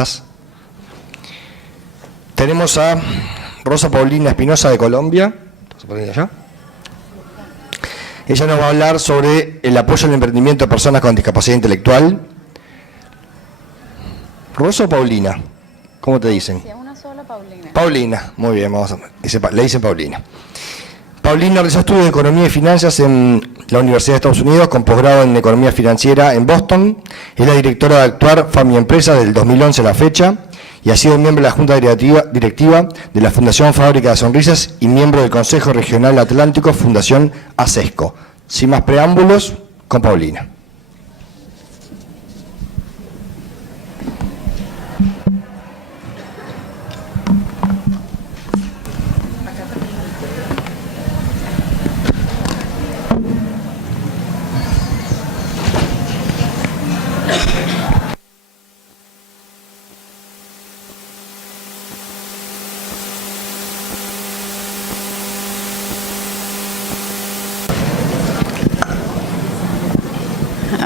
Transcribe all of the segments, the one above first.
estás? Tenemos a Rosa Paulina Espinosa de Colombia. Ella nos va a hablar sobre el apoyo al emprendimiento de personas con discapacidad intelectual. ¿Rosa o Paulina? ¿Cómo te dicen? Sí, una sola Paulina. Paulina, muy bien, le dicen Paulina. Paulina realizó estudios de Economía y Finanzas en la Universidad de Estados Unidos, con posgrado en Economía Financiera en Boston. Es la directora de Actuar Family Empresa desde el 2011 a la fecha y ha sido miembro de la Junta Directiva de la Fundación Fábrica de Sonrisas y miembro del Consejo Regional Atlántico Fundación ASESCO. Sin más preámbulos, con Paulina.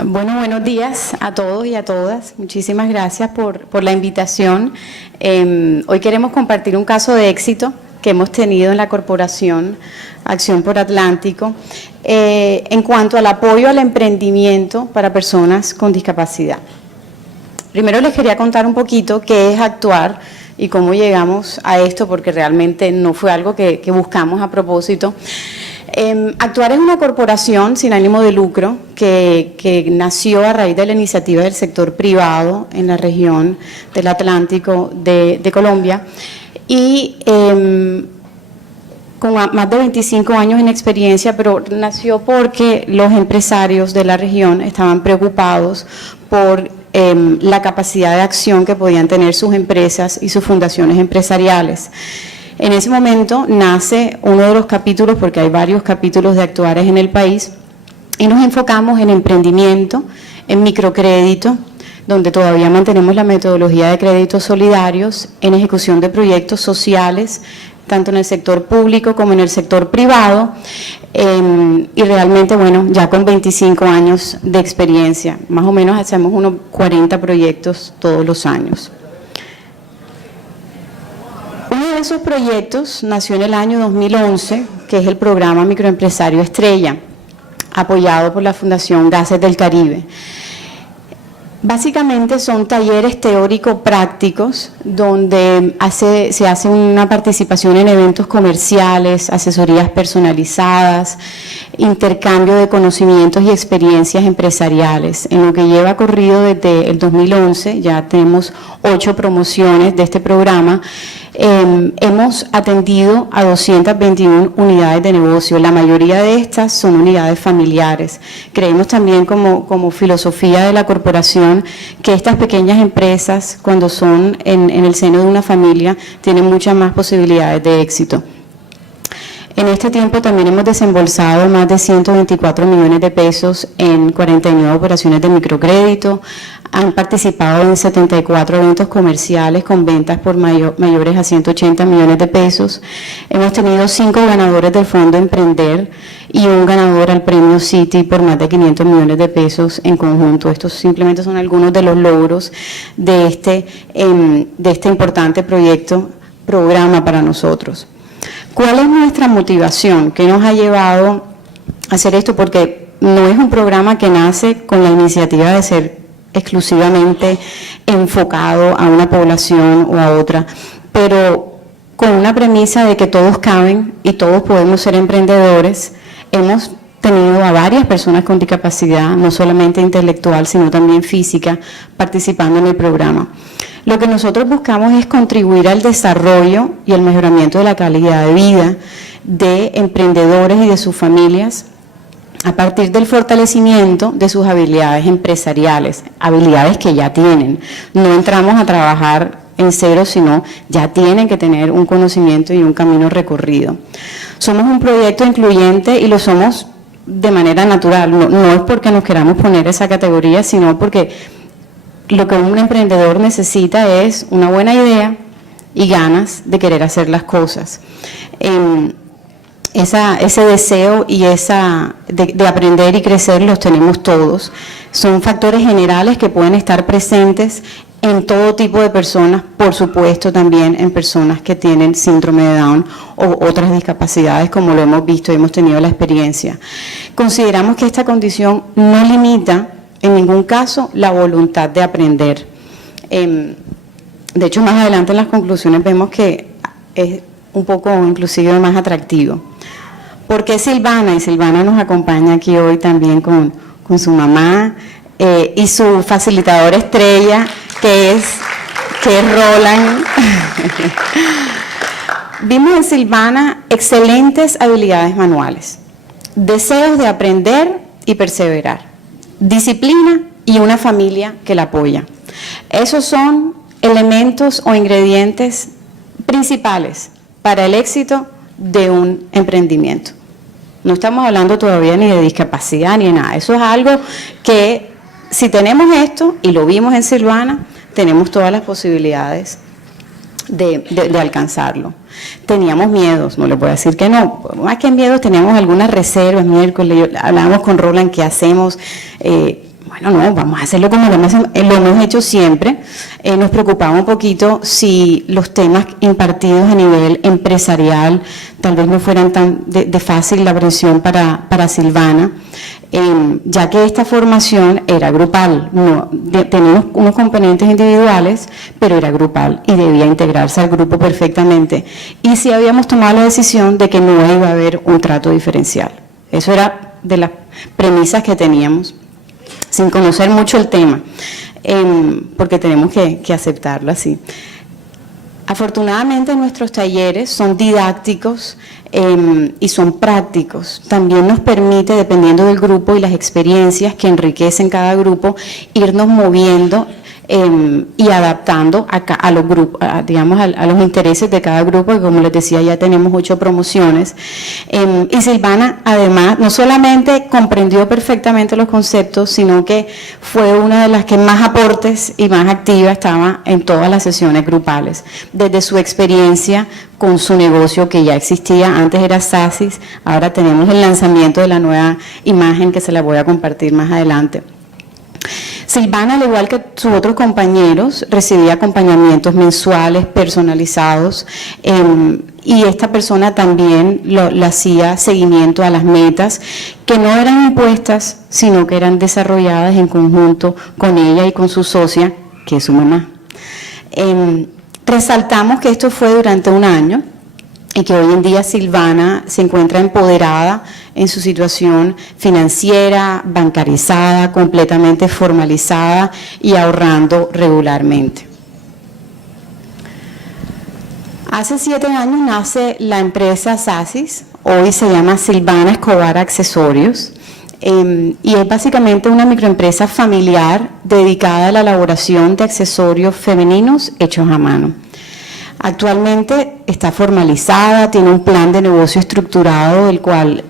Bueno, buenos días a todos y a todas. Muchísimas gracias por la invitación. Hoy queremos compartir un caso de éxito que hemos tenido en la Corporación Acción por Atlántico en cuanto al apoyo al emprendimiento para personas con discapacidad. Primero les quería contar un poquito qué es Actuar y cómo llegamos a esto, porque realmente no fue algo que buscamos a propósito. Actuar es una corporación sin ánimo de lucro que nació a raíz de la iniciativa del sector privado en la región del Atlántico de Colombia y con más de 25 años en experiencia, pero nació porque los empresarios de la región estaban preocupados por la capacidad de acción que podían tener sus empresas y sus fundaciones empresariales. En ese momento nace uno de los capítulos, porque hay varios capítulos de Actuares en el país, y nos enfocamos en emprendimiento, en microcrédito, donde todavía mantenemos la metodología de créditos solidarios, en ejecución de proyectos sociales, tanto en el sector público como en el sector privado, y realmente, bueno, ya con 25 años de experiencia, más o menos hacemos unos 40 proyectos todos los años. Uno de esos proyectos nació en el año 2011, que es el programa Microempresario Estrella, apoyado por la Fundación Gases del Caribe. Básicamente son talleres teórico-prácticos donde se hace una participación en eventos comerciales, asesorías personalizadas, intercambio de conocimientos y experiencias empresariales. En lo que lleva corrido desde el 2011, ya tenemos 8 promociones de este programa. Hemos atendido a 221 unidades de negocio. La mayoría de estas son unidades familiares. Creemos también como filosofía de la corporación que estas pequeñas empresas, cuando son en el seno de una familia, tienen muchas más posibilidades de éxito. En este tiempo también hemos desembolsado más de 124 millones de pesos en 49 operaciones de microcrédito, han participado en 74 eventos comerciales con ventas por mayores a 180 millones de pesos. Hemos tenido 5 ganadores del Fondo Emprender y un ganador al Premio City por más de 500 millones de pesos en conjunto. Estos simplemente son algunos de los logros de este importante programa para nosotros. ¿Cuál es nuestra motivación? ¿Qué nos ha llevado a hacer esto? Porque no es un programa que nace con la iniciativa de ser exclusivamente enfocado a una población o a otra, pero con una premisa de que todos caben y todos podemos ser emprendedores. Hemos tenido a varias personas con discapacidad, no solamente intelectual, sino también física, participando en el programa. Lo que nosotros buscamos es contribuir al desarrollo y al mejoramiento de la calidad de vida de emprendedores y de sus familias a partir del fortalecimiento de sus habilidades empresariales, habilidades que ya tienen. No entramos a trabajar en cero, sino ya tienen que tener un conocimiento y un camino recorrido. Somos un proyecto incluyente y lo somos de manera natural, no es porque nos queramos poner esa categoría, sino porque lo que un emprendedor necesita es una buena idea y ganas de querer hacer las cosas. Ese deseo y de aprender y crecer los tenemos todos. Son factores generales que pueden estar presentes en todo tipo de personas, por supuesto también en personas que tienen síndrome de Down o otras discapacidades, como lo hemos visto y hemos tenido la experiencia. Consideramos que esta condición no limita en ningún caso la voluntad de aprender. De hecho, más adelante en las conclusiones vemos que es un poco inclusive más atractivo. ¿Por qué Silvana? Y Silvana nos acompaña aquí hoy también con su mamá y su facilitadora estrella, que es Roland. Vimos en Silvana excelentes habilidades manuales, deseos de aprender y perseverar, disciplina y una familia que la apoya. Esos son elementos o ingredientes principales para el éxito de un emprendimiento. No estamos hablando todavía ni de discapacidad ni de nada. Eso es algo que, si tenemos esto, y lo vimos en Silvana, tenemos todas las posibilidades de alcanzarlo. Teníamos miedos, no les voy a decir que no. Más que miedos, teníamos algunas reservas. Miércoles hablábamos con Roland, ¿qué hacemos? Bueno, no, vamos a hacerlo como lo hemos hecho siempre. Nos preocupaba un poquito si los temas impartidos a nivel empresarial tal vez no fueran tan de fácil la aprehensión para Silvana, ya que esta formación era grupal. Teníamos unos componentes individuales, pero era grupal y debía integrarse al grupo perfectamente. Y sí habíamos tomado la decisión de que no iba a haber un trato diferencial. Eso era de las premisas que teníamos, sin conocer mucho el tema, porque tenemos que aceptarlo así. Afortunadamente nuestros talleres son didácticos y son prácticos. También nos permite, dependiendo del grupo y las experiencias que enriquecen cada grupo, irnos moviendo y adaptando a los grupos, digamos, a los intereses de cada grupo, que como les decía ya tenemos 8 promociones. Y Silvana además no solamente comprendió perfectamente los conceptos, sino que fue una de las que más aportes y más activa estaba en todas las sesiones grupales, desde su experiencia con su negocio que ya existía, antes era Sasis, ahora tenemos el lanzamiento de la nueva imagen que se la voy a compartir más adelante. Silvana, al igual que sus otros compañeros, recibía acompañamientos mensuales, personalizados, y esta persona también le hacía seguimiento a las metas, que no eran impuestas, sino que eran desarrolladas en conjunto con ella y con su socia, que es su mamá. Resaltamos que esto fue durante un año, y que hoy en día Silvana se encuentra empoderada en su situación financiera, bancarizada, completamente formalizada y ahorrando regularmente. Hace 7 años nace la empresa Sasis, hoy se llama Silvana Escobar Accesorios, y es básicamente una microempresa familiar dedicada a la elaboración de accesorios femeninos hechos a mano. Actualmente está formalizada, tiene un plan de negocio estructurado, el cual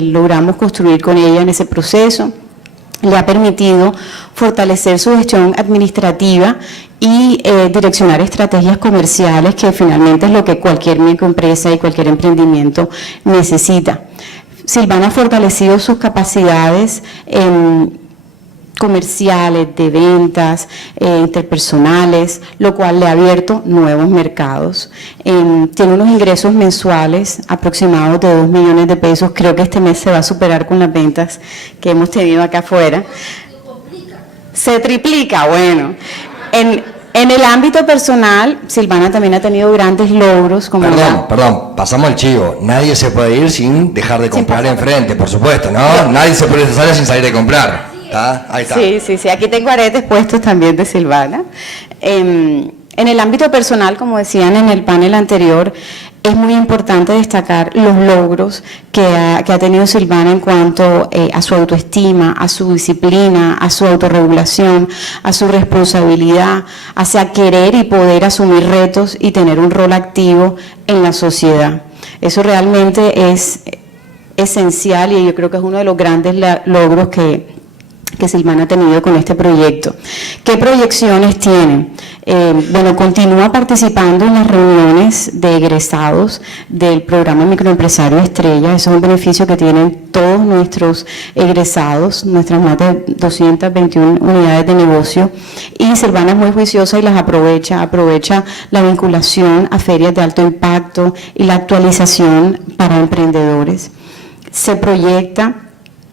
logramos construir con ella en ese proceso. Le ha permitido fortalecer su gestión administrativa y direccionar estrategias comerciales, que finalmente es lo que cualquier microempresa y cualquier emprendimiento necesita. Silvana ha fortalecido sus capacidades comerciales, de ventas, interpersonales, lo cual le ha abierto nuevos mercados. Tiene unos ingresos mensuales aproximados de 2 millones de pesos. Creo que este mes se va a superar con las ventas que hemos tenido acá afuera. Se triplica, bueno. En el ámbito personal, Silvana también ha tenido grandes logros. Como Perdón, pasamos el chivo. Nadie se puede ir sin dejar de comprar enfrente, por supuesto, ¿no? Nadie se puede salir sin salir de comprar. Ahí está. Sí, aquí tengo aretes puestos también de Silvana. En el ámbito personal, como decían en el panel anterior, es muy importante destacar los logros que ha tenido Silvana en cuanto a su autoestima, a su disciplina, a su autorregulación, a su responsabilidad, hacia querer y poder asumir retos y tener un rol activo en la sociedad. Eso realmente es esencial y yo creo que es uno de los grandes logros que que Silvana ha tenido con este proyecto. ¿Qué proyecciones tiene? Bueno, continúa participando en las reuniones de egresados del programa Microempresario Estrella. Eso es un beneficio que tienen todos nuestros egresados, nuestras más de 221 unidades de negocio, y Silvana es muy juiciosa y las aprovecha la vinculación a ferias de alto impacto y la actualización para emprendedores. Se proyecta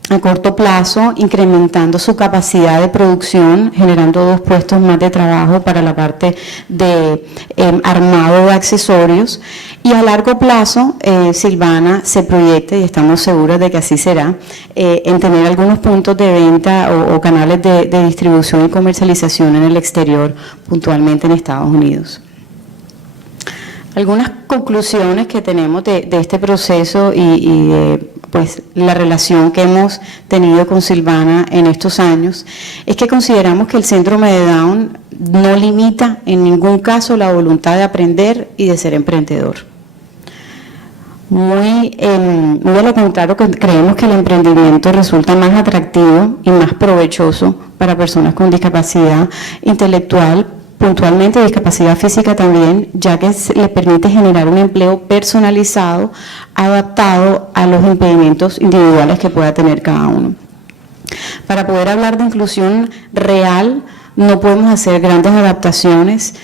a corto plazo, incrementando su capacidad de producción, generando 2 puestos más de trabajo para la parte de armado de accesorios, y a largo plazo Silvana se proyecta, y estamos seguros de que así será, en tener algunos puntos de venta o canales de distribución y comercialización en el exterior, puntualmente en Estados Unidos. Algunas conclusiones que tenemos de este proceso y de pues, la relación que hemos tenido con Silvana en estos años es que consideramos que el síndrome de Down no limita en ningún caso la voluntad de aprender y de ser emprendedor. Muy a lo contrario, creemos que el emprendimiento resulta más atractivo y más provechoso para personas con discapacidad intelectual, puntualmente discapacidad física también, ya que les permite generar un empleo personalizado, adaptado a los impedimentos individuales que pueda tener cada uno. Para poder hablar de inclusión real, no podemos hacer grandes adaptaciones,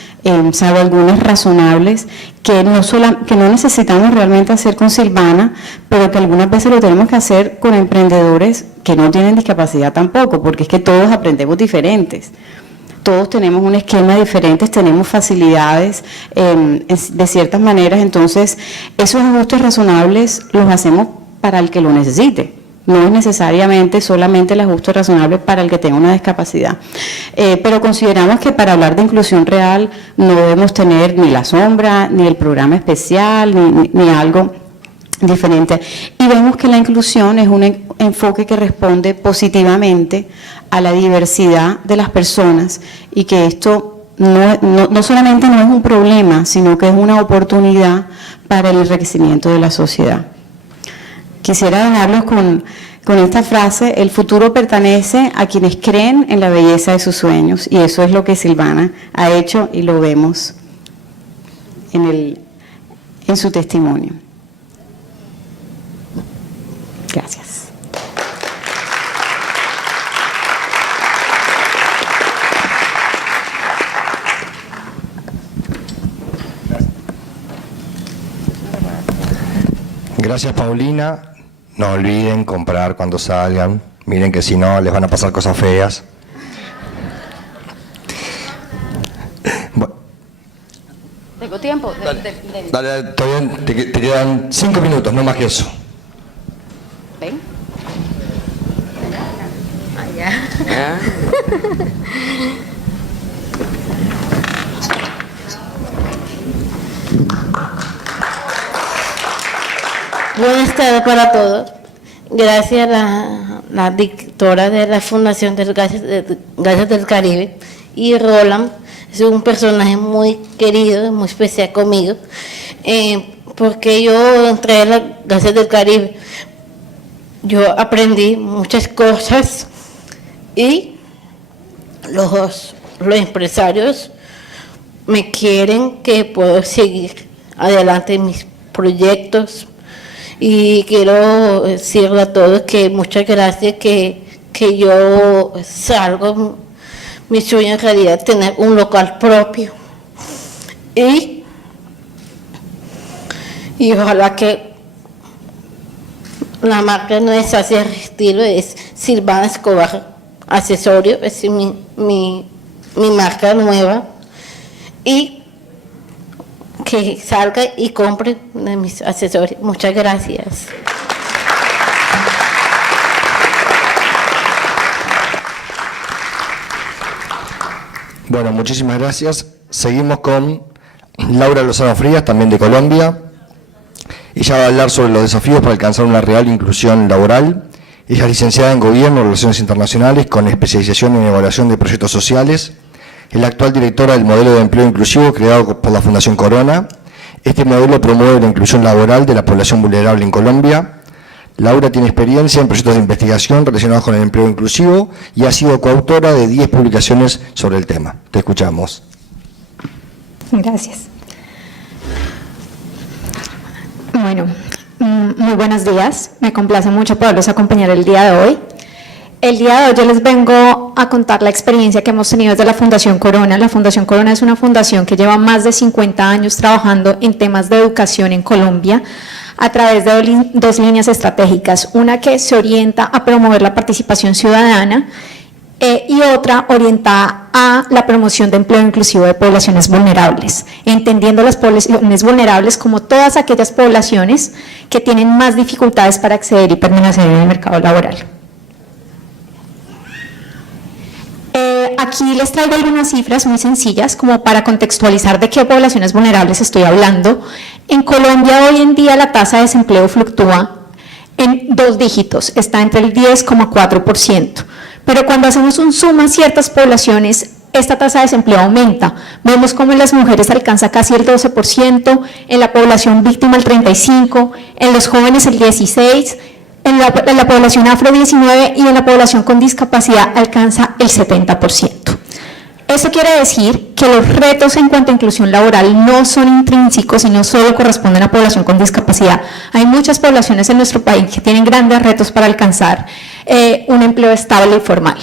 salvo algunas razonables, que no necesitamos realmente hacer con Silvana, pero que algunas veces lo tenemos que hacer con emprendedores que no tienen discapacidad tampoco, porque es que todos aprendemos diferentes. Todos tenemos un esquema diferente, tenemos facilidades de ciertas maneras, entonces esos ajustes razonables los hacemos para el que lo necesite. No es necesariamente solamente el ajuste razonable para el que tenga una discapacidad. Pero consideramos que para hablar de inclusión real no debemos tener ni la sombra, ni el programa especial, ni algo diferente. Y vemos que la inclusión es un enfoque que responde positivamente a la diversidad de las personas y que esto no solamente no es un problema, sino que es una oportunidad para el enriquecimiento de la sociedad. Quisiera dejarlos con esta frase: el futuro pertenece a quienes creen en la belleza de sus sueños, y eso es lo que Silvana ha hecho y lo vemos en su testimonio. Gracias. Gracias, Paulina. No olviden comprar cuando salgan. Miren que si no, les van a pasar cosas feas. Bueno. ¿Tengo tiempo? Dale, todavía te quedan 5 minutos, no más que eso. ¿Ven? Allá. Buenas tardes para todos. Gracias a la directora de la Fundación del Gases del Caribe, y Roland, es un personaje muy querido, muy especial conmigo, porque yo entré a las Gases del Caribe, yo aprendí muchas cosas y los empresarios me quieren que puedo seguir adelante en mis proyectos. Y quiero decirle a todos que muchas gracias, que yo salgo, mi sueño en realidad es tener un local propio. Y ojalá que la marca no es así de estilo, es Silvana Escobar Accesorio, es mi marca nueva. Y que salga y compre de mis accesorios. Muchas gracias. Bueno, muchísimas gracias. Seguimos con Laura Lozano Frías, también de Colombia. Ella va a hablar sobre los desafíos para alcanzar una real inclusión laboral. Ella es licenciada en Gobierno y Relaciones Internacionales con especialización en evaluación de proyectos sociales. Es la actual directora del modelo de empleo inclusivo creado por la Fundación Corona. Este modelo promueve la inclusión laboral de la población vulnerable en Colombia. Laura tiene experiencia en proyectos de investigación relacionados con el empleo inclusivo y ha sido coautora de 10 publicaciones sobre el tema. Te escuchamos. Gracias. Bueno, muy buenos días. Me complace mucho poderlos acompañar el día de hoy. El día de hoy yo les vengo a contar la experiencia que hemos tenido desde la Fundación Corona. La Fundación Corona es una fundación que lleva más de 50 años trabajando en temas de educación en Colombia a través de dos líneas estratégicas, una que se orienta a promover la participación ciudadana y otra orientada a la promoción de empleo inclusivo de poblaciones vulnerables, entendiendo las poblaciones vulnerables como todas aquellas poblaciones que tienen más dificultades para acceder y permanecer en el mercado laboral. Aquí les traigo algunas cifras muy sencillas como para contextualizar de qué poblaciones vulnerables estoy hablando. En Colombia hoy en día la tasa de desempleo fluctúa en 2 dígitos, está entre el 10,4%, pero cuando hacemos un suma a ciertas poblaciones, esta tasa de desempleo aumenta. Vemos cómo en las mujeres alcanza casi el 12%, en la población víctima el 35%, en los jóvenes el 16%, en la población afro 19% y en la población con discapacidad alcanza el 70%. Eso quiere decir que los retos en cuanto a inclusión laboral no son intrínsecos y no solo corresponden a población con discapacidad. Hay muchas poblaciones en nuestro país que tienen grandes retos para alcanzar un empleo estable y formal.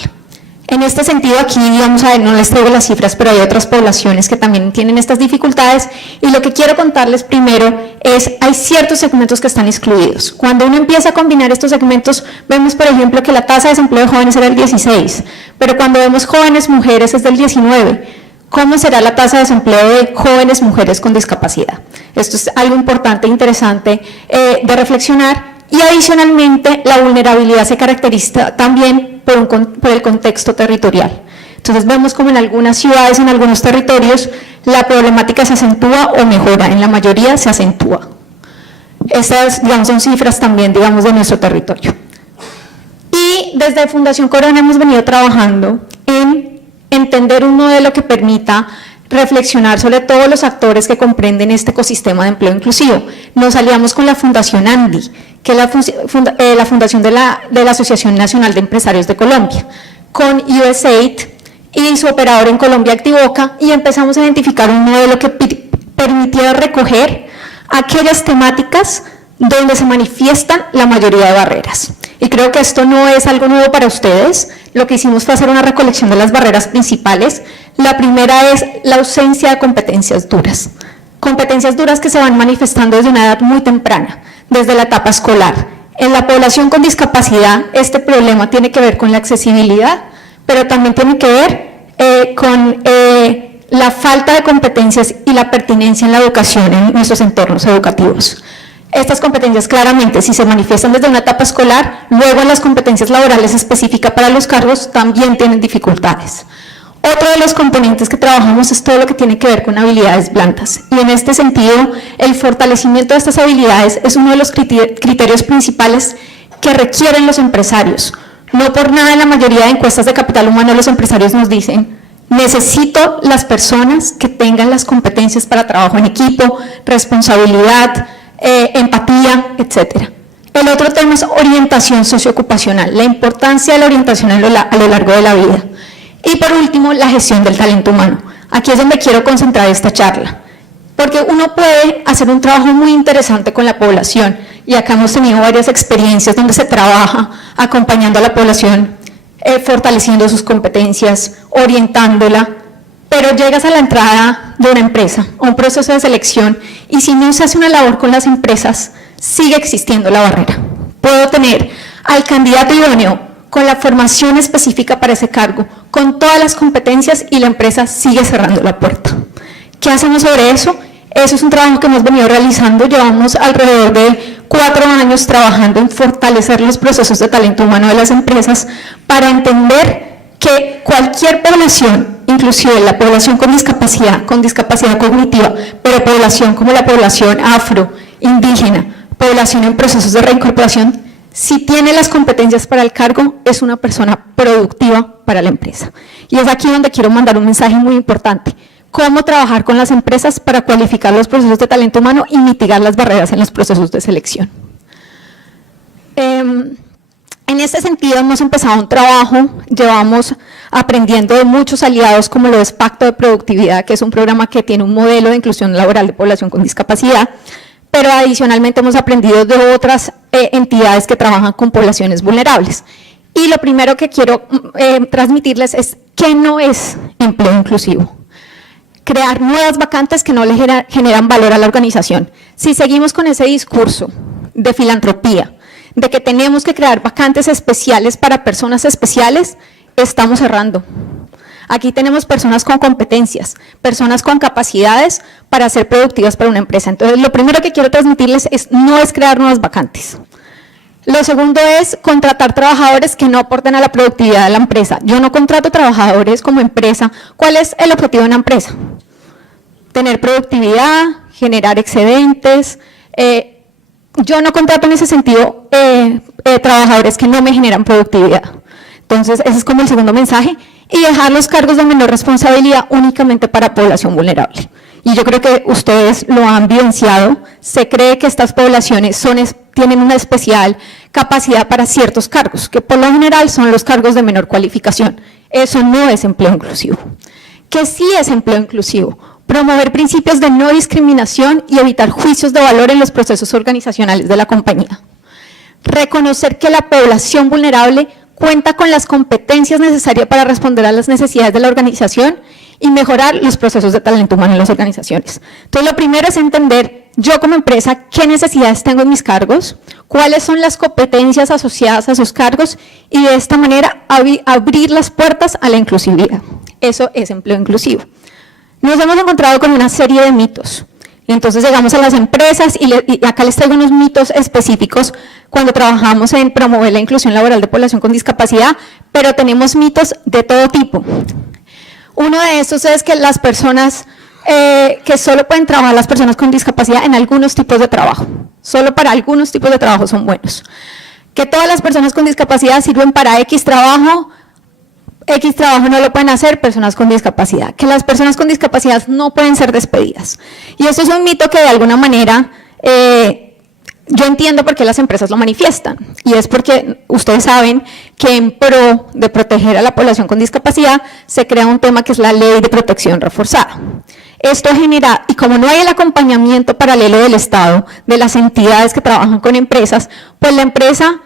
En este sentido, aquí vamos a ver, no les traigo las cifras, pero hay otras poblaciones que también tienen estas dificultades y lo que quiero contarles primero es, hay ciertos segmentos que están excluidos. Cuando uno empieza a combinar estos segmentos, vemos, por ejemplo, que la tasa de desempleo de jóvenes era el 16%, pero cuando vemos jóvenes mujeres es del 19%. ¿Cómo será la tasa de desempleo de jóvenes mujeres con discapacidad? Esto es algo importante e interesante de reflexionar. Y adicionalmente, la vulnerabilidad se caracteriza también por el contexto territorial. Entonces vemos como en algunas ciudades, en algunos territorios, la problemática se acentúa o mejora, en la mayoría se acentúa. Estas, digamos, son cifras también, digamos, de nuestro territorio. Y desde Fundación Corona hemos venido trabajando en entender un modelo que permita reflexionar sobre todos los actores que comprenden este ecosistema de empleo inclusivo. Nos aliamos con la Fundación ANDI, que es la fundación de la Asociación Nacional de Empresarios de Colombia, con USAID y su operador en Colombia, Activoca, y empezamos a identificar un modelo que permitiera recoger aquellas temáticas donde se manifiestan la mayoría de barreras. Y creo que esto no es algo nuevo para ustedes. Lo que hicimos fue hacer una recolección de las barreras principales. La primera es la ausencia de competencias duras. Competencias duras que se van manifestando desde una edad muy temprana, desde la etapa escolar. En la población con discapacidad, este problema tiene que ver con la accesibilidad, pero también tiene que ver con la falta de competencias y la pertinencia en la educación en nuestros entornos educativos. Estas competencias claramente, si se manifiestan desde una etapa escolar, luego en las competencias laborales específicas para los cargos también tienen dificultades. Otro de los componentes que trabajamos es todo lo que tiene que ver con habilidades blandas y en este sentido el fortalecimiento de estas habilidades es uno de los criterios principales que requieren los empresarios. No por nada en la mayoría de encuestas de capital humano los empresarios nos dicen: necesito las personas que tengan las competencias para trabajo en equipo, responsabilidad, empatía, etcétera. El otro tema es orientación socioocupacional, la importancia de la orientación a lo largo de la vida. Y por último, la gestión del talento humano. Aquí es donde quiero concentrar esta charla, porque uno puede hacer un trabajo muy interesante con la población, y acá hemos tenido varias experiencias donde se trabaja acompañando a la población, fortaleciendo sus competencias, orientándola, pero llegas a la entrada de una empresa, a un proceso de selección, y si no se hace una labor con las empresas, sigue existiendo la barrera. Puedo tener al candidato idóneo con la formación específica para ese cargo, con todas las competencias y la empresa sigue cerrando la puerta. ¿Qué hacemos sobre eso? Eso es un trabajo que hemos venido realizando, llevamos alrededor de 4 años trabajando en fortalecer los procesos de talento humano de las empresas para entender que cualquier población, inclusive la población con discapacidad cognitiva, pero población como la población afro, indígena, población en procesos de reincorporación, si tiene las competencias para el cargo, es una persona productiva para la empresa. Y es aquí donde quiero mandar un mensaje muy importante. Cómo trabajar con las empresas para cualificar los procesos de talento humano y mitigar las barreras en los procesos de selección. En este sentido hemos empezado un trabajo, llevamos aprendiendo de muchos aliados como lo es Pacto de Productividad, que es un programa que tiene un modelo de inclusión laboral de población con discapacidad, pero adicionalmente hemos aprendido de otras entidades que trabajan con poblaciones vulnerables. Y lo primero que quiero transmitirles es qué no es empleo inclusivo. Crear nuevas vacantes que no le generan valor a la organización. Si seguimos con ese discurso de filantropía, de que tenemos que crear vacantes especiales para personas especiales, estamos cerrando. Aquí tenemos personas con competencias, personas con capacidades para ser productivas para una empresa. Entonces, lo primero que quiero transmitirles no es crear nuevas vacantes. Lo segundo es contratar trabajadores que no aporten a la productividad de la empresa. Yo no contrato trabajadores como empresa. ¿Cuál es el objetivo de una empresa? Tener productividad, generar excedentes. Yo no contrato en ese sentido trabajadores que no me generan productividad. Entonces, ese es como el segundo mensaje. Y dejar los cargos de menor responsabilidad únicamente para población vulnerable. Y yo creo que ustedes lo han vivenciado. Se cree que estas poblaciones tienen una especial capacidad para ciertos cargos, que por lo general son los cargos de menor cualificación. Eso no es empleo inclusivo. ¿Qué sí es empleo inclusivo? Promover principios de no discriminación y evitar juicios de valor en los procesos organizacionales de la compañía. Reconocer que la población vulnerable cuenta con las competencias necesarias para responder a las necesidades de la organización y mejorar los procesos de talento humano en las organizaciones. Entonces, lo primero es entender, yo como empresa, qué necesidades tengo en mis cargos, cuáles son las competencias asociadas a esos cargos y de esta manera abrir las puertas a la inclusividad. Eso es empleo inclusivo. Nos hemos encontrado con una serie de mitos. Entonces llegamos a las empresas y acá les traigo unos mitos específicos cuando trabajamos en promover la inclusión laboral de población con discapacidad, pero tenemos mitos de todo tipo. Uno de estos es que las personas, que solo pueden trabajar las personas con discapacidad en algunos tipos de trabajo, solo para algunos tipos de trabajo son buenos. Que todas las personas con discapacidad sirven para X trabajo no lo pueden hacer personas con discapacidad, que las personas con discapacidad no pueden ser despedidas. Y eso es un mito que de alguna manera yo entiendo por qué las empresas lo manifiestan, y es porque ustedes saben que en pro de proteger a la población con discapacidad se crea un tema que es la Ley de Protección Reforzada. Esto genera, y como no hay el acompañamiento paralelo del Estado, de las entidades que trabajan con empresas, pues la empresa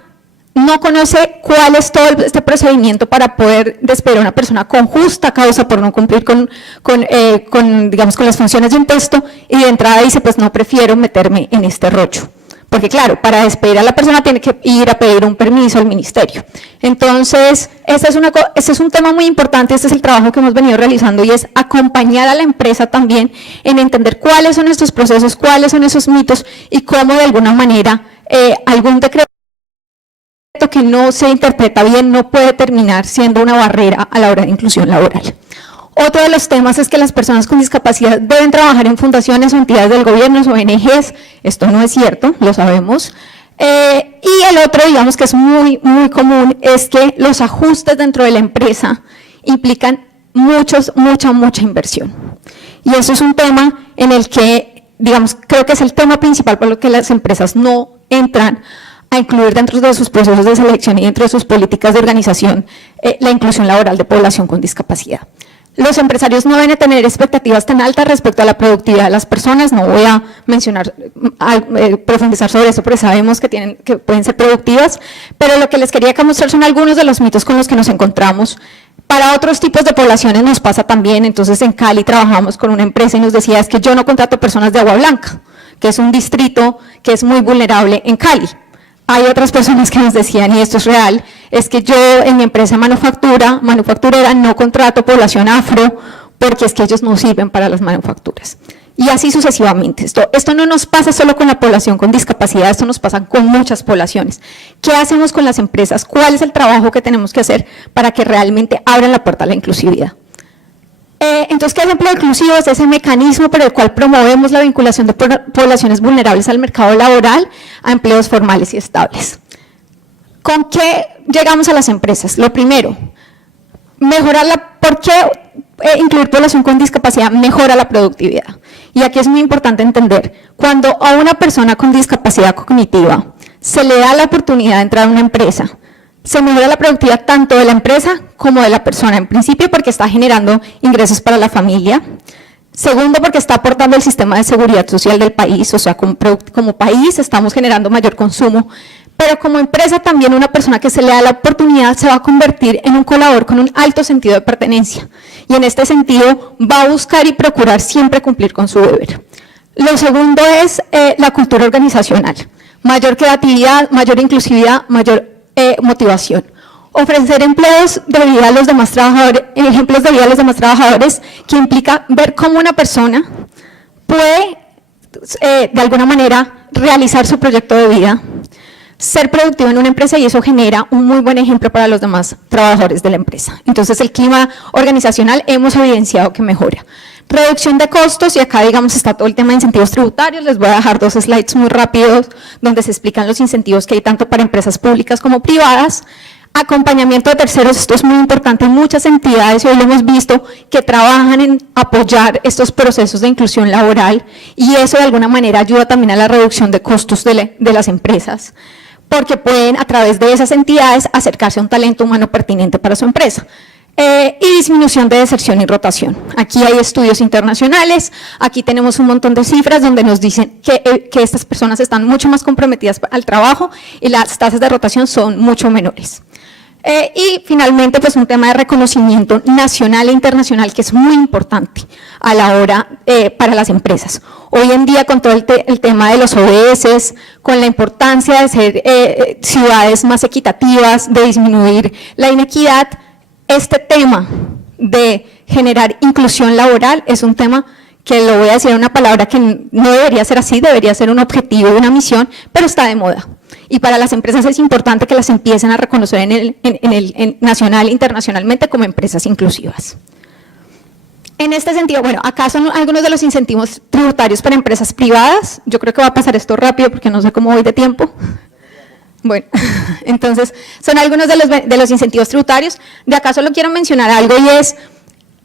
no conoce cuál es todo este procedimiento para poder despedir a una persona con justa causa por no cumplir con las funciones de un puesto, y de entrada dice, pues no, prefiero meterme en este rollo. Porque claro, para despedir a la persona tiene que ir a pedir un permiso al ministerio. Entonces, este es un tema muy importante, este es el trabajo que hemos venido realizando, y es acompañar a la empresa también en entender cuáles son estos procesos, cuáles son esos mitos, y cómo de alguna manera algún decreto que no se interpreta bien no puede terminar siendo una barrera a la hora de inclusión laboral. Otro de los temas es que las personas con discapacidad deben trabajar en fundaciones o entidades del gobierno, ONGs. Esto no es cierto, lo sabemos. Y el otro, digamos que es muy común, es que los ajustes dentro de la empresa implican mucha inversión. Y eso es un tema en el que, digamos, creo que es el tema principal por lo que las empresas no entran a incluir dentro de sus procesos de selección y dentro de sus políticas de organización la inclusión laboral de población con discapacidad. Los empresarios no deben tener expectativas tan altas respecto a la productividad de las personas. No voy a profundizar sobre eso porque sabemos que pueden ser productivas, pero lo que les quería mostrar son algunos de los mitos con los que nos encontramos. Para otros tipos de poblaciones nos pasa también. Entonces, en Cali trabajamos con una empresa y nos decía, es que yo no contrato personas de Agua Blanca, que es un distrito que es muy vulnerable en Cali. Hay otras personas que nos decían, y esto es real, es que yo en mi empresa manufacturera no contrato población afro porque es que ellos no sirven para las manufacturas. Y así sucesivamente. Esto no nos pasa solo con la población con discapacidad, esto nos pasa con muchas poblaciones. ¿Qué hacemos con las empresas? ¿Cuál es el trabajo que tenemos que hacer para que realmente abran la puerta a la inclusividad? Entonces, ¿qué es empleo inclusivo? Es ese mecanismo por el cual promovemos la vinculación de poblaciones vulnerables al mercado laboral a empleos formales y estables. ¿Con qué llegamos a las empresas? Lo primero, ¿por qué incluir población con discapacidad mejora la productividad? Y aquí es muy importante entender, cuando a una persona con discapacidad cognitiva se le da la oportunidad de entrar a una empresa, se mejora la productividad tanto de la empresa como de la persona, en principio porque está generando ingresos para la familia, segundo porque está aportando al sistema de seguridad social del país, o sea, como país estamos generando mayor consumo, pero como empresa también una persona que se le da la oportunidad se va a convertir en un colaborador con un alto sentido de pertenencia y en este sentido va a buscar y procurar siempre cumplir con su deber. Lo segundo es la cultura organizacional, mayor creatividad, mayor inclusividad, mayor motivación. Ofrecer empleos de vida a los demás trabajadores, ejemplos de vida a los demás trabajadores, que implica ver cómo una persona puede de alguna manera realizar su proyecto de vida, ser productivo en una empresa y eso genera un muy buen ejemplo para los demás trabajadores de la empresa. Entonces el clima organizacional hemos evidenciado que mejora. Reducción de costos, y acá digamos está todo el tema de incentivos tributarios, les voy a dejar 2 slides muy rápidos donde se explican los incentivos que hay tanto para empresas públicas como privadas. Acompañamiento de terceros, esto es muy importante, muchas entidades, y hoy lo hemos visto, que trabajan en apoyar estos procesos de inclusión laboral y eso de alguna manera ayuda también a la reducción de costos de las empresas, porque pueden a través de esas entidades acercarse a un talento humano pertinente para su empresa. Y disminución de deserción y rotación. Aquí hay estudios internacionales, aquí tenemos un montón de cifras donde nos dicen que estas personas están mucho más comprometidas al trabajo y las tasas de rotación son mucho menores. Y finalmente, pues un tema de reconocimiento nacional e internacional que es muy importante a la hora para las empresas. Hoy en día con todo el tema de los ODS, con la importancia de ser ciudades más equitativas, de disminuir la inequidad, este tema de generar inclusión laboral es un tema que lo voy a decir una palabra que no debería ser así, debería ser un objetivo, una misión, pero está de moda. Y para las empresas es importante que las empiecen a reconocer en nacional e internacionalmente como empresas inclusivas. En este sentido, bueno, acá son algunos de los incentivos tributarios para empresas privadas. Yo creo que va a pasar esto rápido porque no sé cómo voy de tiempo. Bueno, entonces, son algunos de los incentivos tributarios. De acá solo quiero mencionar algo y es,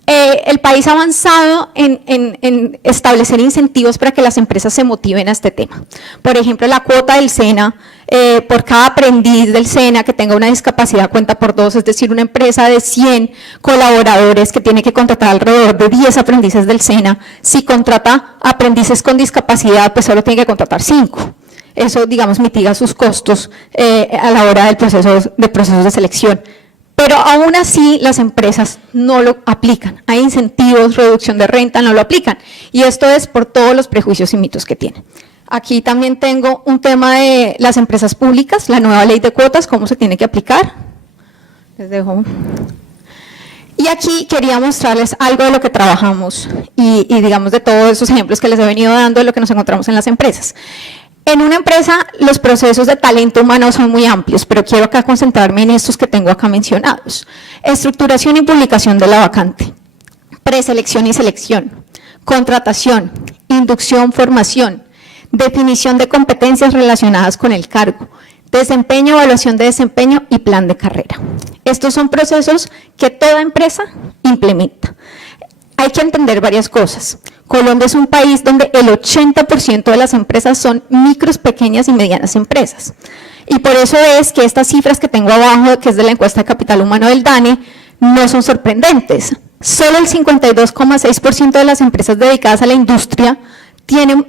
el país ha avanzado en establecer incentivos para que las empresas se motiven a este tema. Por ejemplo, la cuota del SENA, por cada aprendiz del SENA que tenga una discapacidad cuenta por 2, es decir, una empresa de 100 colaboradores que tiene que contratar alrededor de 10 aprendices del SENA, si contrata aprendices con discapacidad, pues solo tiene que contratar 5. Eso, digamos, mitiga sus costos a la hora del procesos de selección. Pero aún así las empresas no lo aplican. Hay incentivos, reducción de renta, no lo aplican. Y esto es por todos los prejuicios y mitos que tienen. Aquí también tengo un tema de las empresas públicas, la nueva ley de cuotas, cómo se tiene que aplicar. Les dejo. Y aquí quería mostrarles algo de lo que trabajamos y digamos de todos esos ejemplos que les he venido dando de lo que nos encontramos en las empresas. En una empresa los procesos de talento humano son muy amplios, pero quiero acá concentrarme en estos que tengo acá mencionados. Estructuración y publicación de la vacante, preselección y selección, contratación, inducción, formación, definición de competencias relacionadas con el cargo, desempeño, evaluación de desempeño y plan de carrera. Estos son procesos que toda empresa implementa. Hay que entender varias cosas. Colombia es un país donde el 80% de las empresas son micros, pequeñas y medianas empresas. Y por eso es que estas cifras que tengo abajo, que es de la encuesta de capital humano del DANE, no son sorprendentes. Solo el 52,6% de las empresas dedicadas a la industria tienen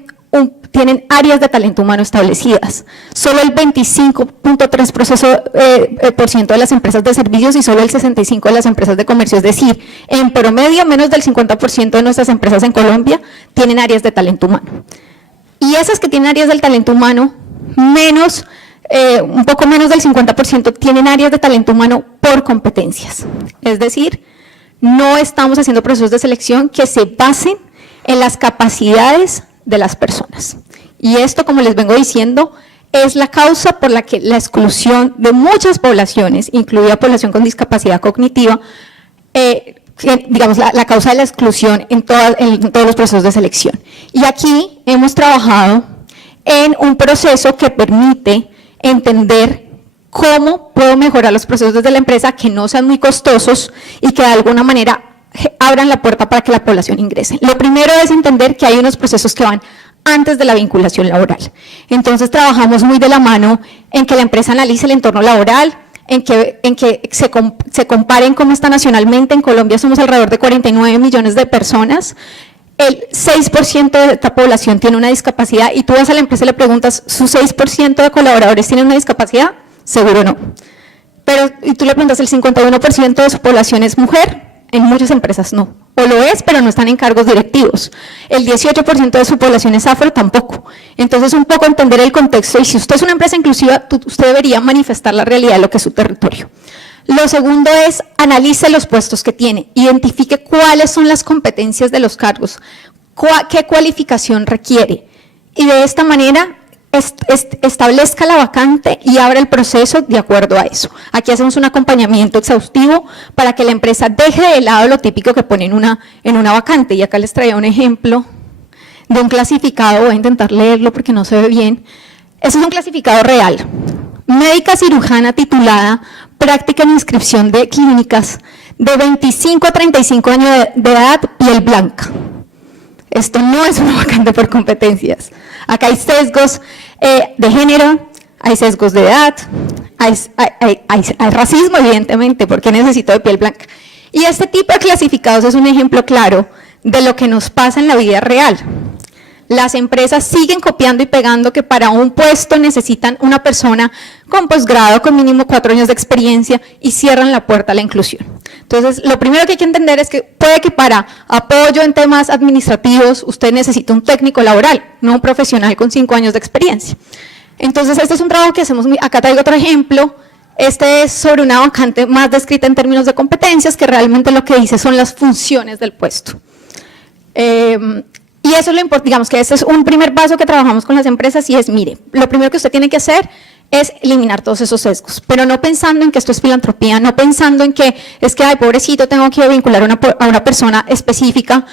áreas de talento humano establecidas. Solo el 25,3% de las empresas de servicios y solo el 65% de las empresas de comercio. Es decir, en promedio, menos del 50% de nuestras empresas en Colombia tienen áreas de talento humano. Y esas que tienen áreas del talento humano, un poco menos del 50% tienen áreas de talento humano por competencias. Es decir, no estamos haciendo procesos de selección que se basen en las capacidades de las personas. Y esto, como les vengo diciendo, es la causa por la que la exclusión de muchas poblaciones, incluida población con discapacidad cognitiva, digamos, la causa de la exclusión en todos los procesos de selección. Y aquí hemos trabajado en un proceso que permite entender cómo puedo mejorar los procesos desde la empresa que no sean muy costosos y que de alguna manera abran la puerta para que la población ingrese. Lo primero es entender que hay unos procesos que van antes de la vinculación laboral. Entonces trabajamos muy de la mano en que la empresa analice el entorno laboral, en que se comparen cómo está nacionalmente. En Colombia somos alrededor de 49 millones de personas. El 6% de esta población tiene una discapacidad y tú vas a la empresa y le preguntas, ¿su 6% de colaboradores tienen una discapacidad? Seguro no. Pero y tú le preguntas, ¿el 51% de su población es mujer? En muchas empresas no. O lo es, pero no están en cargos directivos. El 18% de su población es afro, tampoco. Entonces, un poco entender el contexto, y si usted es una empresa inclusiva, usted debería manifestar la realidad de lo que es su territorio. Lo segundo es, analice los puestos que tiene, identifique cuáles son las competencias de los cargos, qué cualificación requiere, y de esta manera establezca la vacante y abra el proceso de acuerdo a eso. Aquí hacemos un acompañamiento exhaustivo para que la empresa deje de lado lo típico que pone en una vacante, y acá les traía un ejemplo de un clasificado, voy a intentar leerlo porque no se ve bien. Ese es un clasificado real. Médica cirujana titulada, práctica en inscripción de clínicas, de 25 a 35 años de edad, piel blanca. Esto no es una vacante por competencias. Acá hay sesgos de género, hay sesgos de edad, hay racismo, evidentemente, porque necesito de piel blanca. Y este tipo de clasificados es un ejemplo claro de lo que nos pasa en la vida real. Las empresas siguen copiando y pegando que para un puesto necesitan una persona con posgrado, con mínimo 4 años de experiencia, y cierran la puerta a la inclusión. Entonces, lo primero que hay que entender es que puede que para apoyo en temas administrativos usted necesite un técnico laboral, no un profesional con 5 años de experiencia. Entonces, este es un trabajo que hacemos, acá traigo otro ejemplo. Este es sobre una vacante más descrita en términos de competencias, que realmente lo que dice son las funciones del puesto. Y eso es lo importante, digamos que este es un primer paso que trabajamos con las empresas, y es, mire, lo primero que usted tiene que hacer es eliminar todos esos sesgos, pero no pensando en que esto es filantropía, no pensando en que es que, ay, pobrecito, tengo que vincular a una persona específica,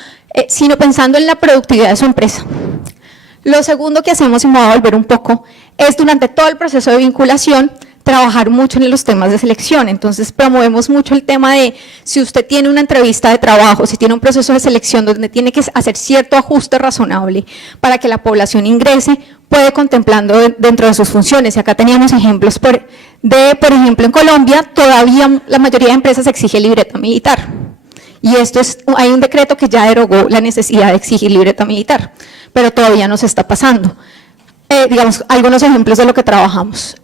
sino pensando en la productividad de su empresa. Lo segundo que hacemos, y me voy a volver un poco, es durante todo el proceso de vinculación, trabajar mucho en los temas de selección. Entonces promovemos mucho el tema de, si usted tiene una entrevista de trabajo, si tiene un proceso de selección donde tiene que hacer cierto ajuste razonable para que la población ingrese, puede contemplando dentro de sus funciones. Y acá teníamos ejemplos por ejemplo, en Colombia todavía la mayoría de empresas exige libreta militar. Y hay un decreto que ya derogó la necesidad de exigir libreta militar, pero todavía no se está pasando. Digamos, algunos ejemplos de lo que trabajamos.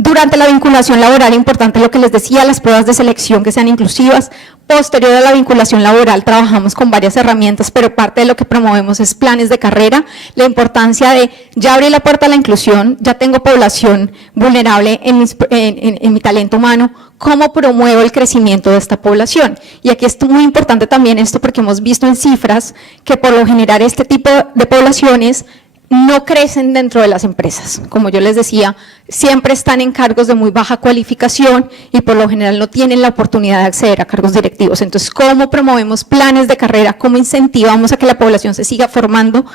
Durante la vinculación laboral, importante lo que les decía, las pruebas de selección que sean inclusivas. Posterior a la vinculación laboral, trabajamos con varias herramientas, pero parte de lo que promovemos es planes de carrera, la importancia de, ya abrí la puerta a la inclusión, ya tengo población vulnerable en mi talento humano, ¿cómo promuevo el crecimiento de esta población? Y aquí es muy importante también esto, porque hemos visto en cifras que por lo general este tipo de poblaciones no crecen dentro de las empresas. Como yo les decía, siempre están en cargos de muy baja cualificación y por lo general no tienen la oportunidad de acceder a cargos directivos. Entonces, ¿cómo promovemos planes de carrera? ¿Cómo incentivamos a que la población se siga formando?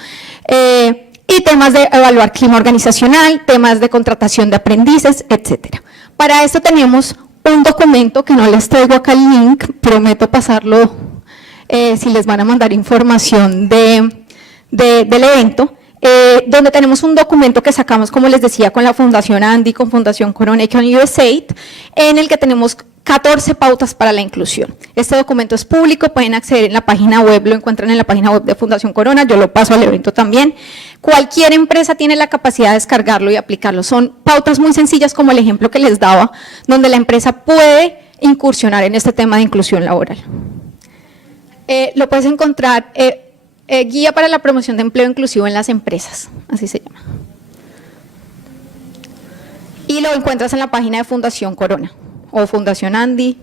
Y temas de evaluar clima organizacional, temas de contratación de aprendices, etcétera. Para esto tenemos un documento que no les traigo acá el link, prometo pasarlo si les van a mandar información del evento. Donde tenemos un documento que sacamos, como les decía, con la Fundación Andy, con Fundación Corona y con USAID, en el que tenemos 14 pautas para la inclusión. Este documento es público, pueden acceder en la página web, lo encuentran en la página web de Fundación Corona, yo lo paso al evento también. Cualquier empresa tiene la capacidad de descargarlo y aplicarlo. Son pautas muy sencillas, como el ejemplo que les daba, donde la empresa puede incursionar en este tema de inclusión laboral. Lo puedes encontrar... Guía para la promoción de empleo inclusivo en las empresas, así se llama. Y lo encuentras en la página de Fundación Corona o Fundación Andy.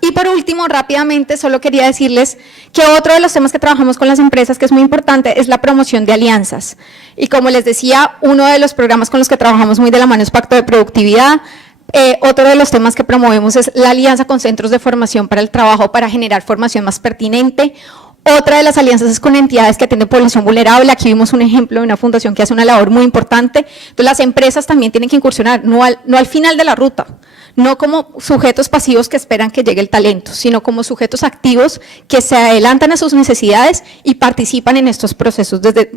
Y por último, rápidamente, solo quería decirles que otro de los temas que trabajamos con las empresas, que es muy importante, es la promoción de alianzas. Y como les decía, uno de los programas con los que trabajamos muy de la mano es Pacto de Productividad. Otro de los temas que promovemos es la alianza con centros de formación para el trabajo, para generar formación más pertinente. Otra de las alianzas es con entidades que atienden población vulnerable. Aquí vimos un ejemplo de una fundación que hace una labor muy importante. Entonces, las empresas también tienen que incursionar, no al final de la ruta, no como sujetos pasivos que esperan que llegue el talento, sino como sujetos activos que se adelantan a sus necesidades y participan en estos procesos desde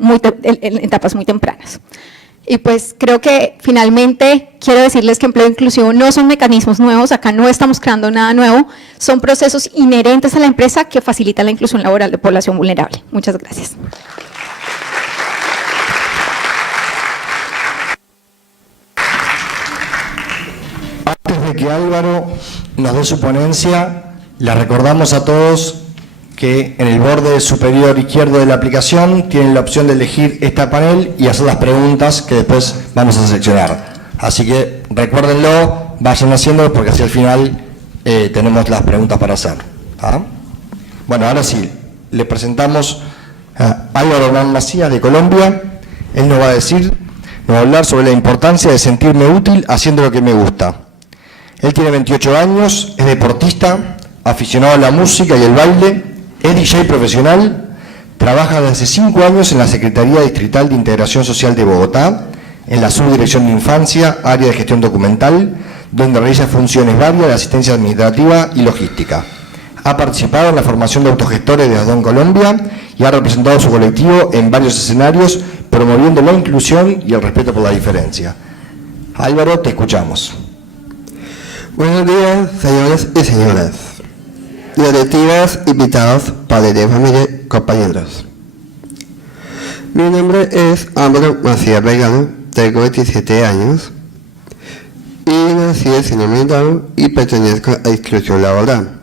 en etapas muy tempranas. Y pues creo que finalmente quiero decirles que empleo inclusivo no son mecanismos nuevos, acá no estamos creando nada nuevo, son procesos inherentes a la empresa que facilitan la inclusión laboral de población vulnerable. Muchas gracias. Antes de que Álvaro nos dé su ponencia, les recordamos a todos que en el borde superior izquierdo de la aplicación tienen la opción de elegir esta panel y hacer las preguntas que después vamos a seleccionar. Así que recuérdenlo, vayan haciéndolo porque hacia el final tenemos las preguntas para hacer. ¿Ah? Bueno, ahora sí, le presentamos a Álvaro Hernán Macías de Colombia. Él nos va a hablar sobre la importancia de sentirme útil haciendo lo que me gusta. Él tiene 28 años, es deportista, aficionado a la música y el baile, es DJ profesional, trabaja desde hace 5 años en la Secretaría Distrital de Integración Social de Bogotá, en la Subdirección de Infancia, área de gestión documental, donde realiza funciones varias de asistencia administrativa y logística. Ha participado en la formación de autogestores de Asdon Colombia y ha representado a su colectivo en varios escenarios, promoviendo la inclusión y el respeto por la diferencia. Álvaro, te escuchamos. Buenos días, señores y señoras, directivas, invitados, padres de familia, compañeros. Mi nombre es Álvaro Macías Vegano, tengo 27 años y nací en síndrome de Down y pertenezco a exclusión laboral.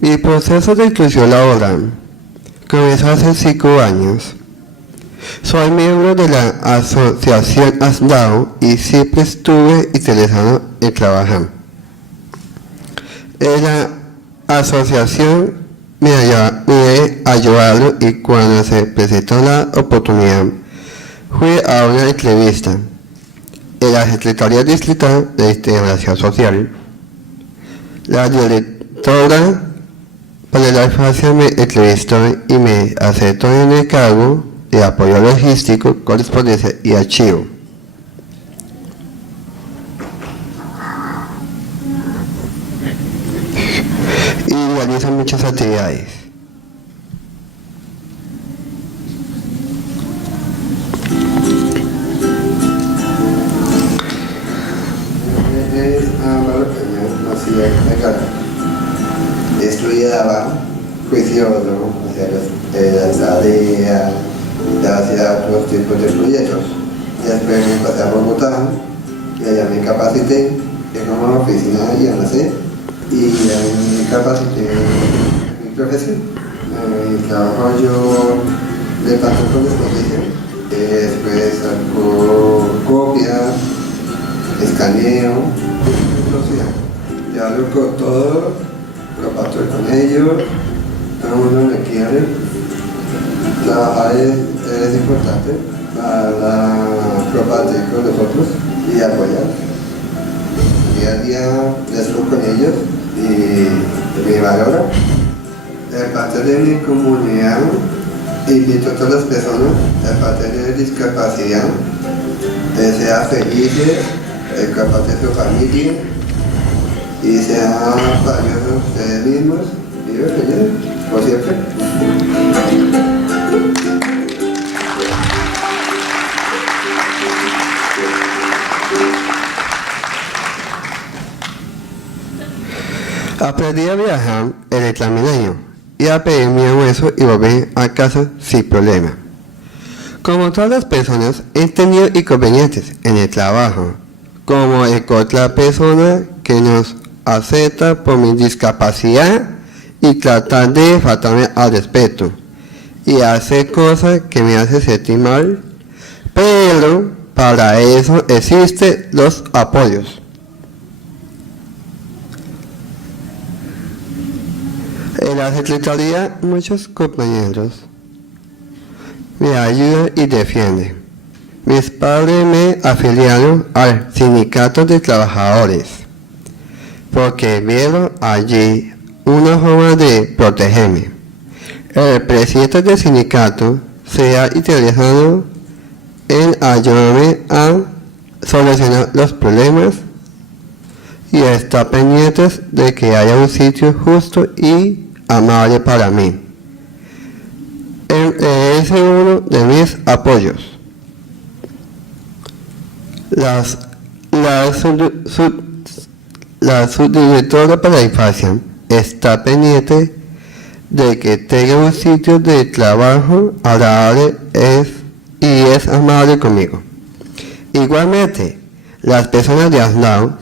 Mi proceso de inclusión laboral comenzó hace 5 años. Soy miembro de la asociación ASDAO y siempre estuve interesado en trabajar. En la asociación me ayudaron y cuando se presentó la oportunidad fui a una entrevista en la Secretaría Distrital de Integración Social. La directora para la infancia me entrevistó y me aceptó en el cargo de apoyo logístico, correspondencia y archivo. Y realizo muchas actividades. Estudiaba juicioso, hacía las tareas, hacía otros tipos de proyectos. Después me pasé a Bogotá y allá me capacité en una oficina y almacén y ahí me capacité en mi profesión. Trabajo yo de tanto con exposición, después saco copias, escaneo, ya hablo con todo, comparto con ellos, todo el mundo me quiere. Trabajar es importante para compartir con nosotros y apoyar. Día a día estoy con ellos y me valoran. De parte de mi comunidad, invito a todas las personas, de parte de discapacidad, que sean felices, que comparten su familia y sean valiosos ustedes mismos y yo feliz, por siempre. Aprendí a viajar en el Transmilenio y a pedir mi almuerzo y volver a casa sin problema. Como todas las personas, he tenido inconvenientes en el trabajo, como encontrar personas que nos aceptan por mi discapacidad y tratar de faltarme al respeto y hacer cosas que me hacen sentir mal, pero para eso existen los apoyos. En la Secretaría muchos compañeros me ayudan y defienden. Mis padres me afiliaron al sindicato de trabajadores porque vieron allí una forma de protegerme. el presidente del sindicato se ha interesado en ayudarme a solucionar los problemas y está pendiente de que haya un sitio justo y amable para mí. Él es uno de mis apoyos. La subdirectora para la infancia está pendiente de que tenga un sitio de trabajo agradable y es amable conmigo. Igualmente, las personas de al lado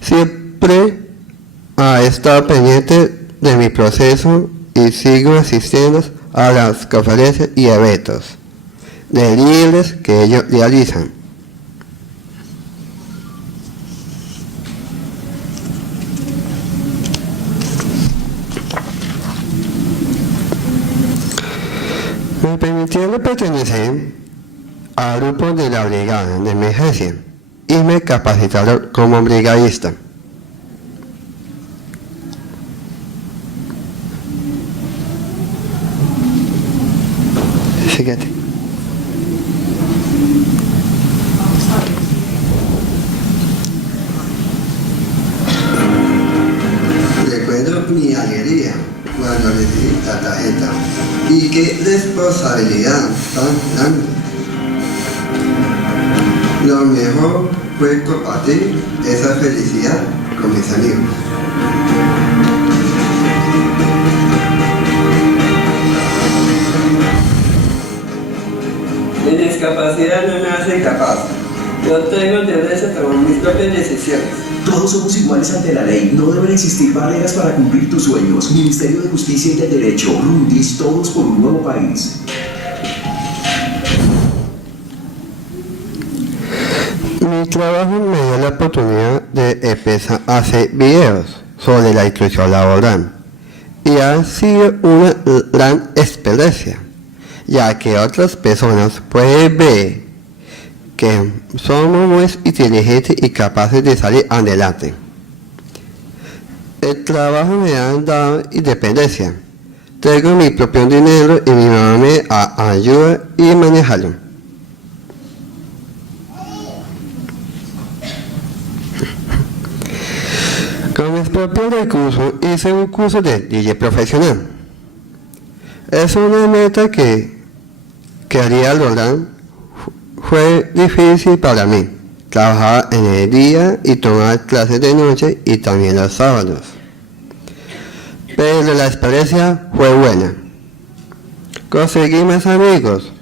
siempre ha estado pendiente de mi proceso y sigo asistiendo a las conferencias y eventos de líderes que ellos realizan. Me permitieron pertenecer al grupo de la brigada de emergencia y me capacitaron como brigadista. Fíjate. Recuerdo mi alegría cuando recibí la tarjeta y qué responsabilidad tan grande. Lo mejor fue compartir esa felicidad con mis amigos. Mi discapacidad no me hace incapaz. Yo tengo el derecho a tomar mis propias decisiones. Todos somos iguales ante la ley. No deben existir barreras para cumplir tus sueños. Ministerio de Justicia y del Derecho. Rundis, todos por un nuevo país. Mi trabajo me dio la oportunidad de empezar a hacer videos sobre la inclusión laboral y ha sido una gran experiencia, ya que otras personas pueden ver que somos muy inteligentes y capaces de salir adelante. El trabajo me ha dado independencia. Tengo mi propio dinero y mi mamá me ayuda y manejarlo. Con mis propios recursos hice un curso de DJ profesional. Es una meta que quería lograr. Fue difícil para mí. Trabajaba en el día y tomaba clases de noche y también los sábados. Pero la experiencia fue buena. Conseguí más amigos.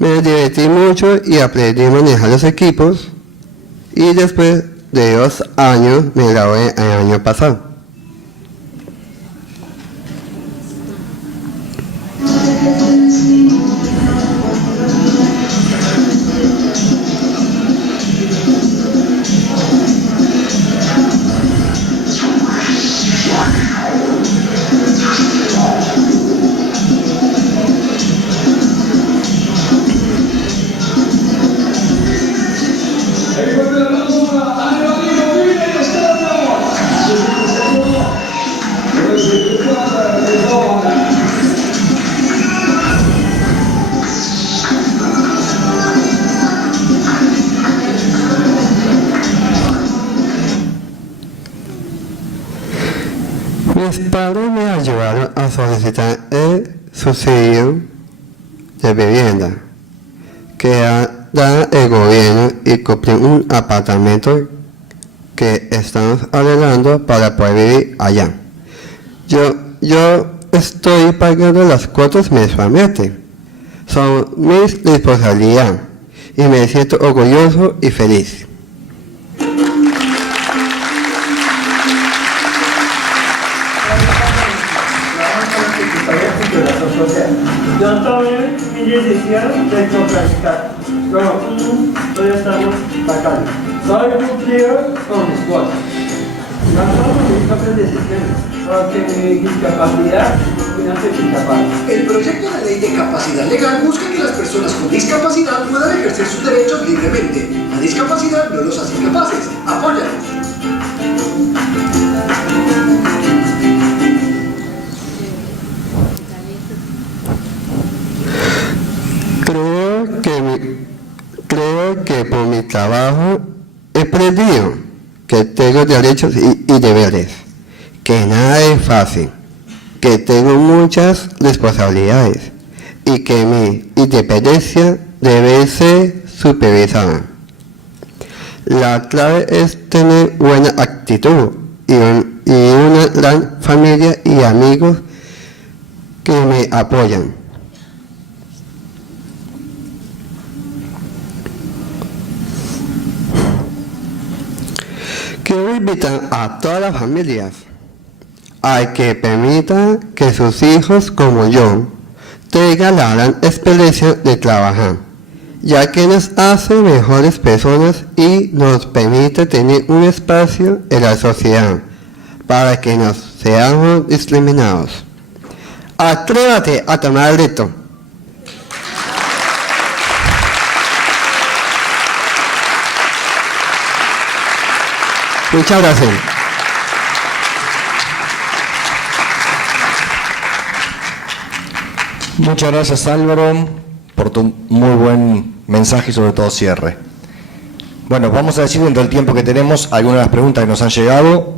Me divertí mucho y aprendí a manejar los equipos. Y después de 2 años me gradué el año pasado. Mis padres me ayudaron a solicitar el subsidio de vivienda que da el gobierno y compré un apartamento que estamos arreglando para poder vivir allá. Yo estoy pagando las cuotas mensualmente. Son mi responsabilidad y me siento orgulloso y feliz. Yo tomé mi decisión de planificar. Pero hoy estamos bacanos. Soy cumplido con mis cosas. Yo tomo mis propias decisiones, porque mi discapacidad me hace incapaz. El proyecto de ley de capacidad legal busca que las personas con discapacidad puedan ejercer sus derechos libremente. La discapacidad no los hace incapaces. Apóyanos. He aprendido que tengo derechos y deberes, que nada es fácil, que tengo muchas responsabilidades y que mi independencia debe ser supervisada. La clave es tener buena actitud y una gran familia y amigos que me apoyan. Quiero invitar a todas las familias a que permitan que sus hijos como yo tengan la gran experiencia de trabajar, ya que nos hace mejores personas y nos permite tener un espacio en la sociedad para que no seamos discriminados. Atrévate a tomar el reto. Muchas gracias. Muchas gracias, Álvaro, por tu muy buen mensaje y sobre todo cierre. Bueno, vamos a decir dentro del tiempo que tenemos algunas de las preguntas que nos han llegado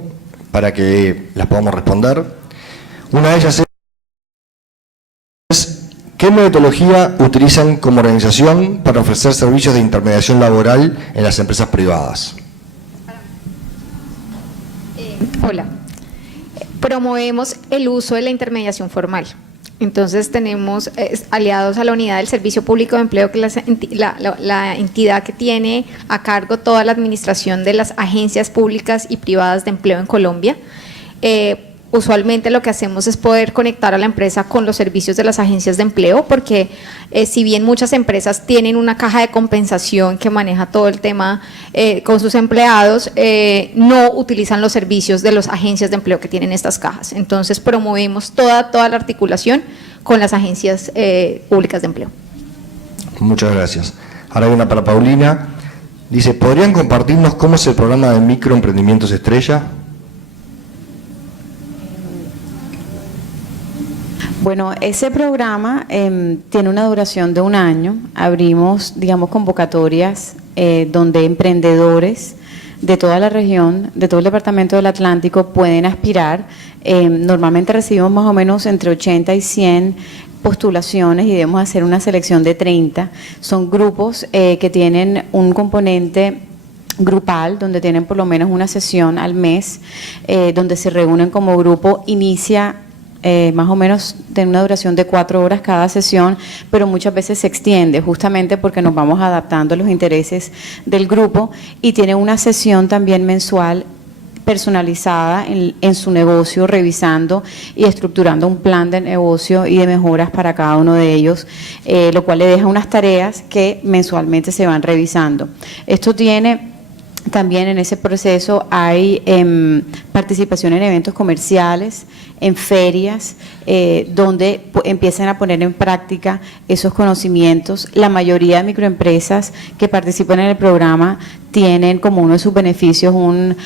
para que las podamos responder. Una de ellas es ¿qué metodología utilizan como organización para ofrecer servicios de intermediación laboral en las empresas privadas? Hola. Promovemos el uso de la intermediación formal. Entonces tenemos aliados a la unidad del Servicio Público de Empleo, que es la entidad que tiene a cargo toda la administración de las agencias públicas y privadas de empleo en Colombia. Usualmente lo que hacemos es poder conectar a la empresa con los servicios de las agencias de empleo, porque si bien muchas empresas tienen una caja de compensación que maneja todo el tema con sus empleados, no utilizan los servicios de las agencias de empleo que tienen estas cajas. Entonces promovemos toda la articulación con las agencias públicas de empleo. Muchas gracias. Ahora hay una para Paulina. Dice, ¿podrían compartirnos cómo es el programa de microemprendimientos Estrella? Bueno, ese programa tiene una duración de 1 año. Abrimos, digamos, convocatorias donde emprendedores de toda la región, de todo el departamento del Atlántico pueden aspirar. Normalmente recibimos más o menos entre 80 y 100 postulaciones y debemos hacer una selección de 30. Son grupos que tienen un componente grupal, donde tienen por lo menos una sesión al mes, donde se reúnen como grupo. Inicia más o menos de una duración de 4 horas cada sesión, pero muchas veces se extiende justamente porque nos vamos adaptando a los intereses del grupo, y tiene una sesión también mensual personalizada en su negocio, revisando y estructurando un plan de negocio y de mejoras para cada uno de ellos, lo cual le deja unas tareas que mensualmente se van revisando. Esto tiene también, en ese proceso hay participación en eventos comerciales, en ferias, donde empiezan a poner en práctica esos conocimientos. La mayoría de microempresas que participan en el programa tienen como uno de sus beneficios un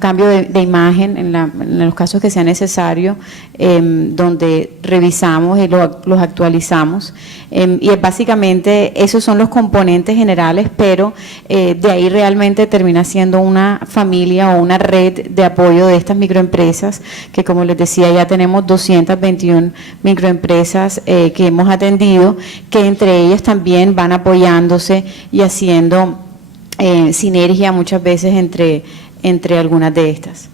cambio de imagen en los casos que sea necesario, donde revisamos y los actualizamos. Y básicamente esos son los componentes generales, pero de ahí realmente termina siendo una familia o una red de apoyo de estas microempresas, que como les decía ya tenemos 221 microempresas que hemos atendido, que entre ellas también van apoyándose y haciendo sinergia muchas veces entre algunas de estas.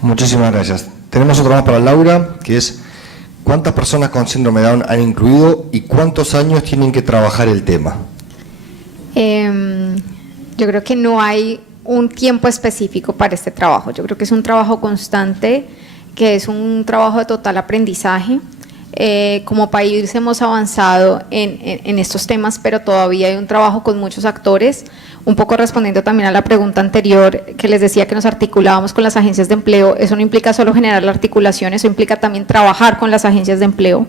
Muchísimas gracias. Tenemos otra más para Laura, que es ¿cuántas personas con síndrome de Down han incluido y cuántos años tienen que trabajar el tema? Yo creo que no hay un tiempo específico para este trabajo. Yo creo que es un trabajo constante, que es un trabajo de total aprendizaje. Como país hemos avanzado en estos temas, pero todavía hay un trabajo con muchos actores. Un poco respondiendo también a la pregunta anterior, que les decía que nos articulábamos con las agencias de empleo, eso no implica solo generar la articulación, eso implica también trabajar con las agencias de empleo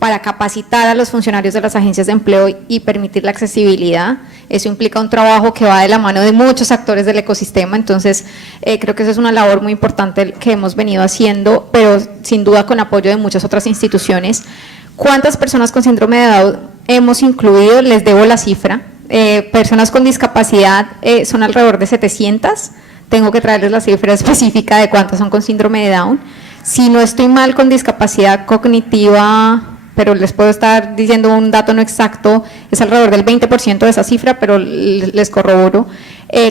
para capacitar a los funcionarios de las agencias de empleo y permitir la accesibilidad. Eso implica un trabajo que va de la mano de muchos actores del ecosistema. Entonces creo que eso es una labor muy importante que hemos venido haciendo, pero sin duda con apoyo de muchas otras instituciones. ¿Cuántas personas con síndrome de Down hemos incluido? Les debo la cifra. personas con discapacidad son alrededor de 700. Tengo que traerles la cifra específica de cuántas son con síndrome de Down. Si no estoy mal con discapacidad cognitiva, pero les puedo estar diciendo un dato no exacto, es alrededor del 20% de esa cifra, pero les corroboro.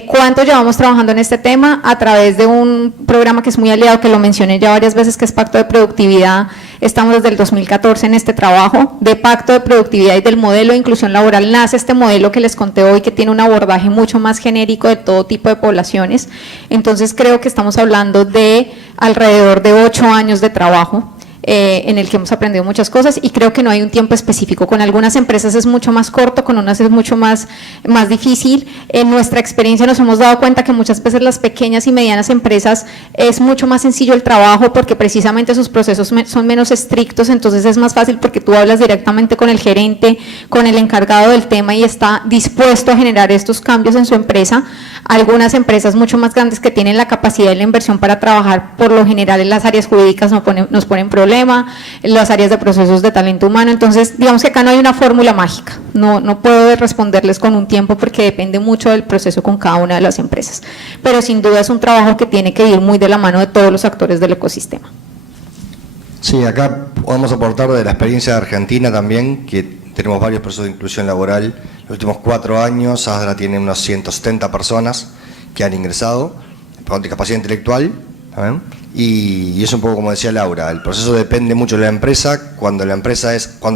¿Cuánto llevamos trabajando en este tema? A través de un programa que es muy aliado, que lo mencioné ya varias veces, que es Pacto de Productividad. Estamos desde el 2014 en este trabajo de Pacto de Productividad y del modelo de inclusión laboral. Nace este modelo que les conté hoy, que tiene un abordaje mucho más genérico de todo tipo de poblaciones. Entonces creo que estamos hablando de alrededor de 8 años de trabajo, en el que hemos aprendido muchas cosas, y creo que no hay un tiempo específico. Con algunas empresas es mucho más corto, con unas es mucho más difícil. En nuestra experiencia nos hemos dado cuenta que muchas veces las pequeñas y medianas empresas es mucho más sencillo el trabajo, porque precisamente sus procesos son menos estrictos, entonces es más fácil porque tú hablas directamente con el gerente, con el encargado del tema, y está dispuesto a generar estos cambios en su empresa. Algunas empresas mucho más grandes que tienen la capacidad y la inversión para trabajar, por lo general en las áreas jurídicas nos ponen problemas, en las áreas de procesos de talento humano. Entonces, digamos que acá no hay una fórmula mágica, no puedo responderles con un tiempo, porque depende mucho del proceso con cada una de las empresas, pero sin duda es un trabajo que tiene que ir muy de la mano de todos los actores del ecosistema. Sí, acá podemos aportar de la experiencia de Argentina también, que tenemos varios procesos de inclusión laboral. Los últimos 4 años, ASDRA tiene unas 170 personas que han ingresado con discapacidad intelectual, ¿saben? Y es un poco como decía Laura, el proceso depende mucho de la empresa. Cuando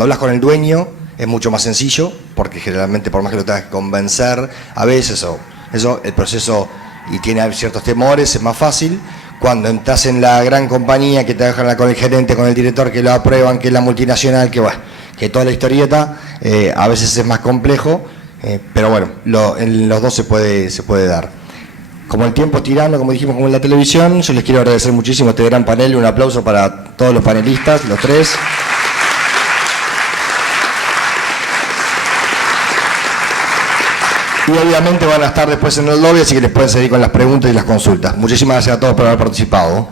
hablas con el dueño es mucho más sencillo, porque generalmente, por más que lo tengas que convencer, a veces el proceso, y tiene ciertos temores, es más fácil. Cuando entras en la gran compañía, que te dejan con el gerente, con el director, que lo aprueban, que es la multinacional, que toda la historieta, a veces es más complejo, pero bueno, en los dos se puede dar. Como el tiempo es tirano, como dijimos, como en la televisión, yo les quiero agradecer muchísimo este gran panel. Un aplauso para todos los panelistas, los 3. Y obviamente van a estar después en el lobby, así que les pueden seguir con las preguntas y las consultas. Muchísimas gracias a todos por haber participado.